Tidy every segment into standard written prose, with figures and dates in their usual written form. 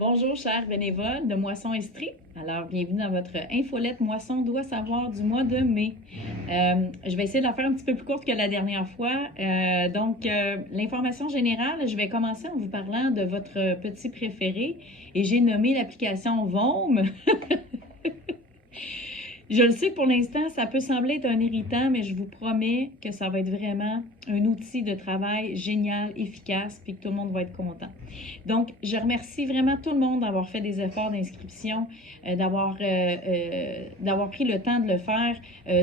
Bonjour, chers bénévoles de Moisson Estrie. Alors, bienvenue dans votre infolette Moisson doit savoir du mois de mai. Je vais essayer de la faire un petit peu plus courte que la dernière fois. L'information générale, je vais commencer en vous parlant de votre petit préféré et j'ai nommé l'application Vome. Je le sais, pour l'instant, ça peut sembler être un irritant, mais je vous promets que ça va être vraiment un outil de travail génial, efficace, puis que tout le monde va être content. Donc, je remercie vraiment tout le monde d'avoir fait des efforts d'inscription, d'avoir pris le temps de le faire,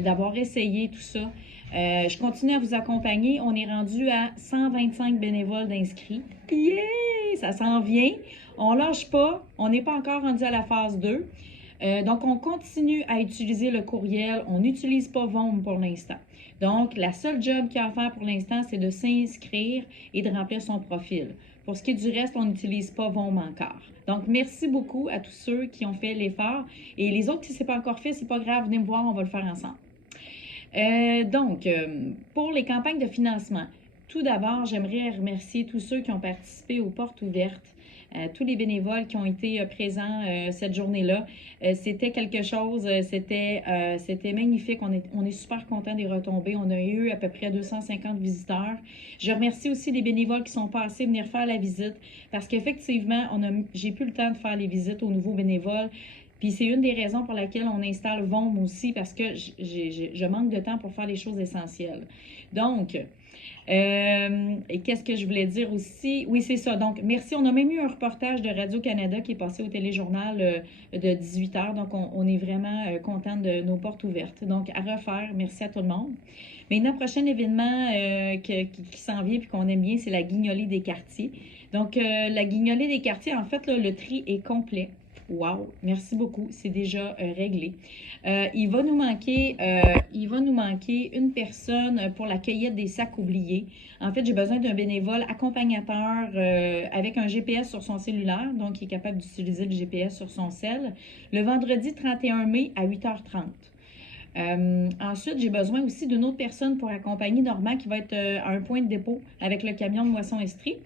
d'avoir essayé tout ça. Je continue à vous accompagner. On est rendu à 125 bénévoles d'inscrits. Yeah! Ça s'en vient. On lâche pas. On n'est pas encore rendu à la phase 2. Donc, on continue à utiliser le courriel. On n'utilise pas Vome pour l'instant. Donc, la seule job qu'il y a à faire pour l'instant, c'est de s'inscrire et de remplir son profil. Pour ce qui est du reste, on n'utilise pas Vome encore. Donc, merci beaucoup à tous ceux qui ont fait l'effort. Et les autres qui ne s'est pas encore fait, c'est pas grave, venez me voir, on va le faire ensemble. Pour les campagnes de financement, tout d'abord, j'aimerais remercier tous ceux qui ont participé aux portes ouvertes. Tous les bénévoles qui ont été présents cette journée-là. C'était quelque chose, c'était magnifique. On est super contents des retombées. On a eu à peu près 250 visiteurs. Je remercie aussi les bénévoles qui sont passés venir faire la visite parce qu'effectivement, j'ai plus le temps de faire les visites aux nouveaux bénévoles. Puis c'est une des raisons pour laquelle on installe Vome aussi parce que je manque de temps pour faire les choses essentielles. Donc, et qu'est-ce que je voulais dire aussi? Oui, c'est ça. Donc, merci. On a même eu un reportage de Radio-Canada qui est passé au téléjournal de 18 h. Donc, on est vraiment content de nos portes ouvertes. Donc, à refaire. Merci à tout le monde. Maintenant, prochain événement qui s'en vient et qu'on aime bien, c'est la guignolée des quartiers. Donc, la guignolée des quartiers, en fait, là, le tri est complet. Wow, merci beaucoup, c'est déjà réglé. Il va nous manquer une personne pour la cueillette des sacs oubliés. En fait, j'ai besoin d'un bénévole accompagnateur avec un GPS sur son cellulaire, donc il est capable d'utiliser le GPS sur son cell, le vendredi 31 mai à 8h30. Ensuite, j'ai besoin aussi d'une autre personne pour accompagner Normand qui va être à un point de dépôt avec le camion de Moisson Estrie.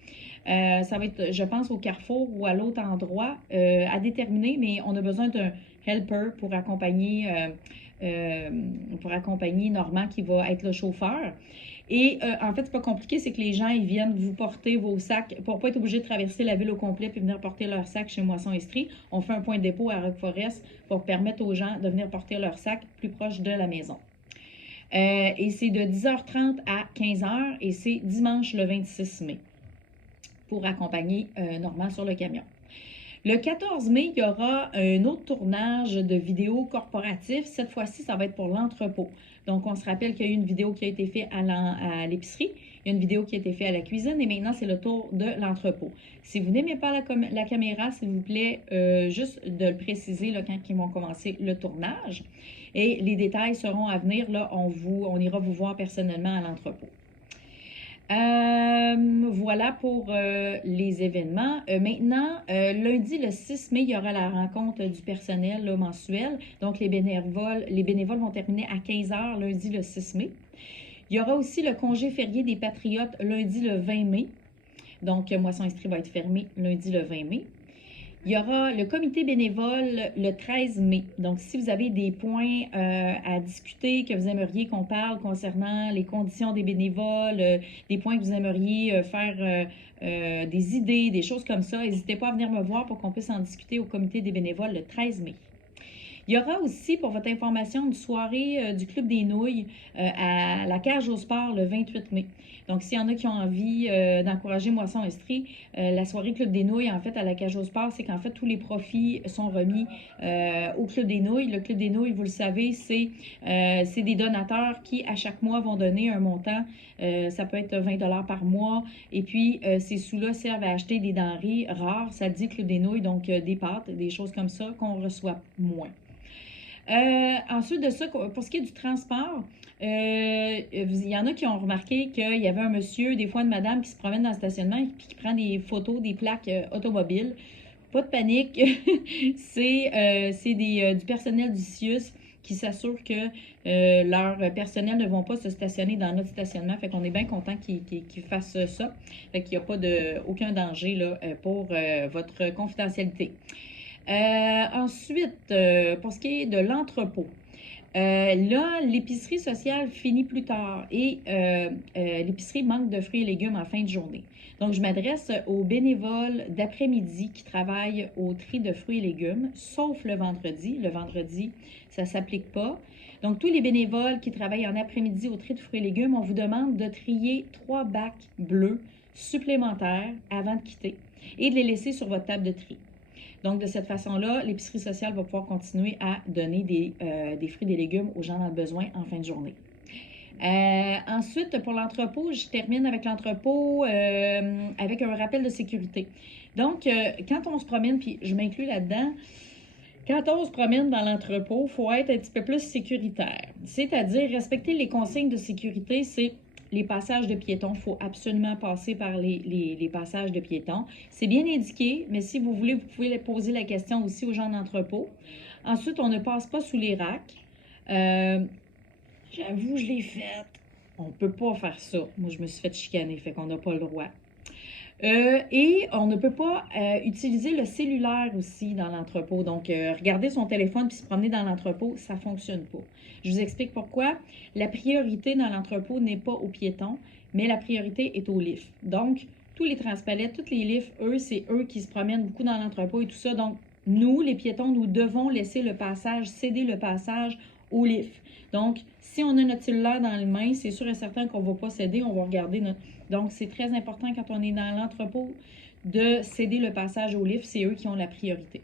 Ça va être, je pense, au Carrefour ou à l'autre endroit à déterminer, mais on a besoin d'un helper pour accompagner Normand qui va être le chauffeur. Et en fait, c'est pas compliqué, c'est que les gens, ils viennent vous porter vos sacs pour pas être obligés de traverser la ville au complet puis venir porter leurs sacs chez Moisson Estrie. On fait un point de dépôt à Roqueforest pour permettre aux gens de venir porter leurs sacs plus proche de la maison. Et c'est de 10h30 à 15h et c'est dimanche le 26 mai pour accompagner Normand sur le camion. Le 14 mai, il y aura un autre tournage de vidéos corporatifs. Cette fois-ci, ça va être pour l'entrepôt. Donc, on se rappelle qu'il y a eu une vidéo qui a été faite à l'épicerie. Il y a une vidéo qui a été faite à la cuisine et maintenant, c'est le tour de l'entrepôt. Si vous n'aimez pas la caméra, s'il vous plaît, juste de le préciser là, quand ils vont commencer le tournage. Et les détails seront à venir. Là, on ira vous voir personnellement à l'entrepôt. Voilà pour les événements. Maintenant, lundi le 6 mai, il y aura la rencontre du personnel là, mensuel. Donc, les bénévoles vont terminer à 15h lundi le 6 mai. Il y aura aussi le congé férié des Patriotes lundi le 20 mai. Donc, Moisson Estrie va être fermé lundi le 20 mai. Il y aura le comité bénévole le 13 mai. Donc, si vous avez des points à discuter, que vous aimeriez qu'on parle concernant les conditions des bénévoles, des points que vous aimeriez faire des idées, des choses comme ça, n'hésitez pas à venir me voir pour qu'on puisse en discuter au comité des bénévoles le 13 mai. Il y aura aussi, pour votre information, une soirée du Club des Nouilles à la Cage au Sport le 28 mai. Donc, s'il y en a qui ont envie d'encourager Moisson Estrie, la soirée Club des Nouilles, en fait, à la Cage au Sport, c'est qu'en fait, tous les profits sont remis au Club des Nouilles. Le Club des Nouilles, vous le savez, c'est des donateurs qui, à chaque mois, vont donner un montant. Ça peut être 20 $ par mois. Et puis, ces sous-là servent à acheter des denrées rares. Ça dit Club des Nouilles, donc des pâtes, des choses comme ça qu'on reçoit moins. Ensuite de ça, pour ce qui est du transport, il y en a qui ont remarqué qu'il y avait un monsieur, des fois une madame qui se promène dans le stationnement et qui prend des photos des plaques automobiles. Pas de panique, c'est du personnel du CIUS qui s'assurent que leur personnel ne vont pas se stationner dans notre stationnement. Fait qu'on est bien content qu'ils fassent ça. Fait qu'il n'y a pas aucun danger là, pour votre confidentialité. Ensuite, pour ce qui est de l'entrepôt. Là, l'épicerie sociale finit plus tard et l'épicerie manque de fruits et légumes en fin de journée. Donc, je m'adresse aux bénévoles d'après-midi qui travaillent au tri de fruits et légumes, sauf le vendredi. Le vendredi, ça ne s'applique pas. Donc, tous les bénévoles qui travaillent en après-midi au tri de fruits et légumes, on vous demande de trier 3 bacs bleus supplémentaires avant de quitter et de les laisser sur votre table de tri. Donc, de cette façon-là, l'épicerie sociale va pouvoir continuer à donner des fruits et des légumes aux gens dans le besoin en fin de journée. Ensuite, pour l'entrepôt, je termine avec l'entrepôt avec un rappel de sécurité. Donc, quand on se promène, puis je m'inclus là-dedans, quand on se promène dans l'entrepôt, il faut être un petit peu plus sécuritaire. C'est-à-dire, respecter les consignes de sécurité, c'est les passages de piétons. Il faut absolument passer par les passages de piétons. C'est bien indiqué, mais si vous voulez, vous pouvez poser la question aussi aux gens d'entrepôt. Ensuite, on ne passe pas sous les racks. J'avoue, je l'ai faite. On ne peut pas faire ça. Moi, je me suis fait chicaner, fait qu'on n'a pas le droit. Et on ne peut pas utiliser le cellulaire aussi dans l'entrepôt. Donc, regarder son téléphone puis se promener dans l'entrepôt, ça ne fonctionne pas. Je vous explique pourquoi. La priorité dans l'entrepôt n'est pas aux piétons, mais la priorité est aux lifts. Donc, tous les transpalettes, tous les lifts, eux, c'est eux qui se promènent beaucoup dans l'entrepôt et tout ça. Donc, nous, les piétons, nous devons laisser le passage, céder le passage aux lifts. Donc, si on a notre cellulaire dans les mains, c'est sûr et certain qu'on ne va pas céder, on va regarder notre... Donc, c'est très important quand on est dans l'entrepôt de céder le passage aux lifts. C'est eux qui ont la priorité.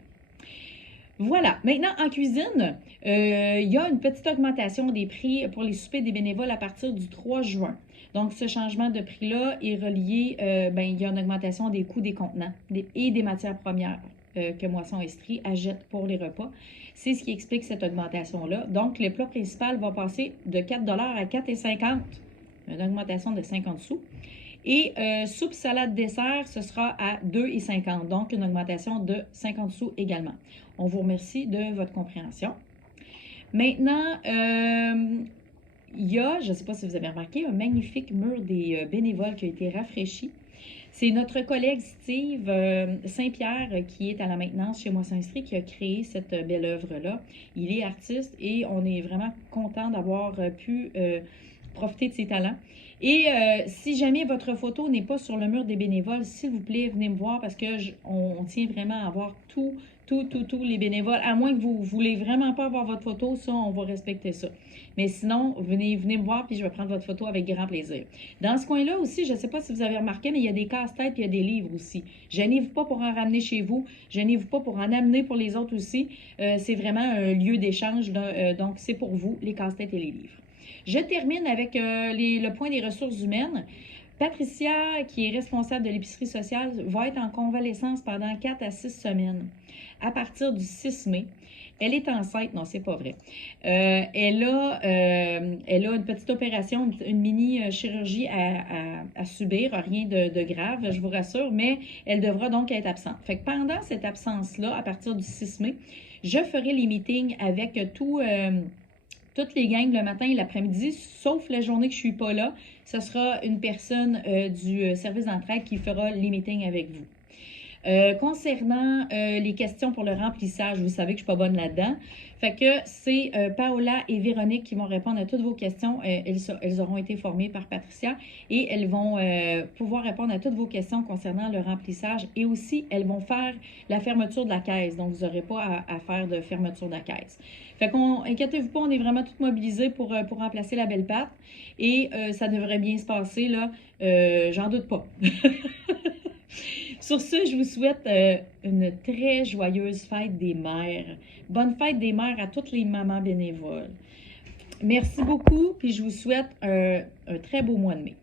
Voilà. Maintenant, en cuisine, il y a une petite augmentation des prix pour les soupers des bénévoles à partir du 3 juin. Donc, ce changement de prix-là est relié, il y a une augmentation des coûts des contenants et des matières premières que Moisson Estrie achète pour les repas. C'est ce qui explique cette augmentation-là. Donc, le plat principal va passer de 4 $ à 4,50 $. Une augmentation de 50 sous. Et soupe, salade, dessert, ce sera à 2,50 $. Donc, une augmentation de 50 sous également. On vous remercie de votre compréhension. Maintenant, il y a, je ne sais pas si vous avez remarqué, un magnifique mur des bénévoles qui a été rafraîchi. C'est notre collègue Steve Saint-Pierre qui est à la maintenance chez Moisson Estrie qui a créé cette belle œuvre-là. Il est artiste et on est vraiment content d'avoir pu profiter de ses talents. Et si jamais votre photo n'est pas sur le mur des bénévoles, s'il vous plaît, venez me voir parce que on tient vraiment à avoir tous les bénévoles. À moins que vous ne voulez vraiment pas avoir votre photo, ça, on va respecter ça. Mais sinon, venez me voir puis je vais prendre votre photo avec grand plaisir. Dans ce coin-là aussi, je ne sais pas si vous avez remarqué, mais il y a des casse-têtes et il y a des livres aussi. Gênez-vous pas pour en ramener chez vous. Gênez-vous pas pour en amener pour les autres aussi. C'est vraiment un lieu d'échange. Donc, c'est pour vous, les casse-têtes et les livres. Je termine avec le point des ressources humaines. Patricia, qui est responsable de l'épicerie sociale, va être en convalescence pendant 4 à 6 semaines à partir du 6 mai. Elle est enceinte, non, c'est pas vrai. Elle a une petite opération, une mini-chirurgie à subir, rien de grave, je vous rassure, mais elle devra donc être absente. Fait que pendant cette absence-là, à partir du 6 mai, je ferai les meetings avec toutes les gangs le matin et l'après-midi, sauf la journée que je ne suis pas là. Ce sera une personne du service d'entraide qui fera les meetings avec vous. Concernant les questions pour le remplissage, vous savez que je ne suis pas bonne là-dedans. Fait que c'est Paola et Véronique qui vont répondre à toutes vos questions. Elles auront été formées par Patricia et elles vont pouvoir répondre à toutes vos questions concernant le remplissage et aussi elles vont faire la fermeture de la caisse. Donc, vous n'aurez pas à faire de fermeture de la caisse. Fait qu'on, inquiétez-vous pas, on est vraiment toutes mobilisées pour remplacer la belle pâte et ça devrait bien se passer, là. J'en doute pas. Sur ce, je vous souhaite une très joyeuse fête des mères. Bonne fête des mères à toutes les mamans bénévoles. Merci beaucoup, puis je vous souhaite un très beau mois de mai.